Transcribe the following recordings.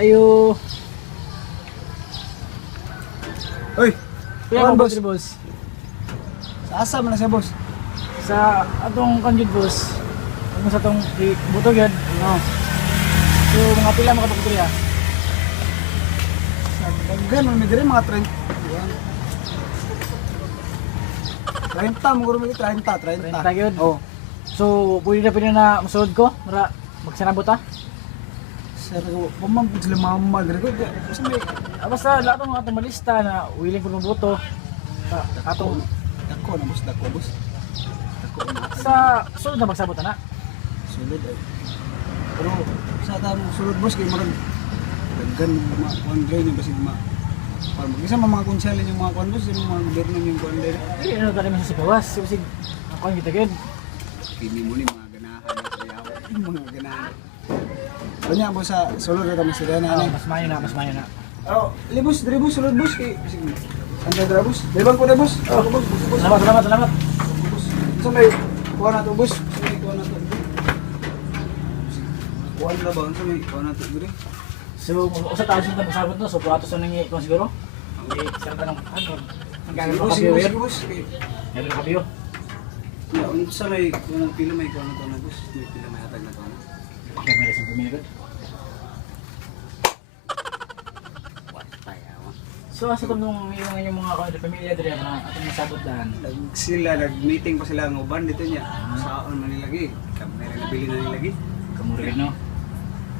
Ayo. Oy, Kuya kuan, ko boss. boss. Sa asa man na siya, boss? Sa atong kanjud boss. Ano sa atong buto gyud. No. So mga pila mga pagkuya. Daggan man mi diri mga 30. 30 mo guro mi 30. 30 gyud. Oh. So pwede na masulod ko. Mara magsanabot ta. Sir ko, pamang sila mama diri ko. Kasi may Basta lahat ng atong malista na willing ko mabuto. Atong dako na, boss, dako, boss. Dako na. sa sulod na magsabot na. Sulod ay. Pero sa tamo sulod, boss, kay marag daggan mga kuan dre ni basig ma. Para mag-isa mga konsyalin yung mga kuan, boss, yung mga gobyerno yung kuan dre. Dili ano tani sa sigawas. Kasi ako ang kita gyud. Kini mo ni mga ganahan na sayaw. Mga ganahan. Kanya mo sa sulod ra kami sila na. Mas mayo na. Oh, libos, dre boss, sulod, boss, kay basig. Anda dra, boss. Lebang ko na, boss. Oh, boss, boss. Salamat. Boss. So may kuha na to, boss. So may kuha na to. Kuha na ba? So may kuha na to, dre. So usa ta sa magsabot no. So kuato sa nangi kon siguro. Eh sa tanong ano. Ang gagawin ko Sige, kabiyo. boss, kay Meron kabiyo. ya, unsa may kuha na pila may kuha na to na, boss. May pila may hatag na to na. Kaya meron sa minutes. So asa tong yung mga pamilya dire na atong nasabot dan. Nag-meeting pa sila ng uban dito niya. Saan man nilagi? Kamera nabili na nilagi. Kamuri no.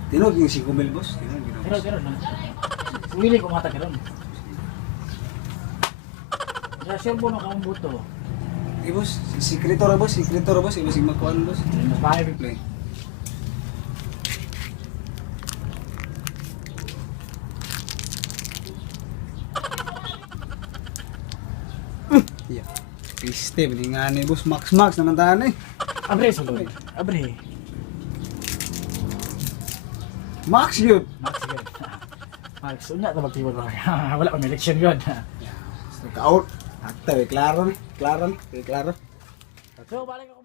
Tinog yung 5,000, boss. Tinog yun, boss. Pero no. Willing ko matag karon. Sa mo na kamong buto. Eh, boss. Sikreto ra, boss. Ibasig magkuhan, boss. Mas bahay Play. Yeah. Piste, nga ni boss. Max naman tahan eh. Abre sulod. Abre. Max yun. Max yun. Max, unya ta magtibod ba? Wala pa may election yun. So, ka-out. Akta, klaro. So balik ako.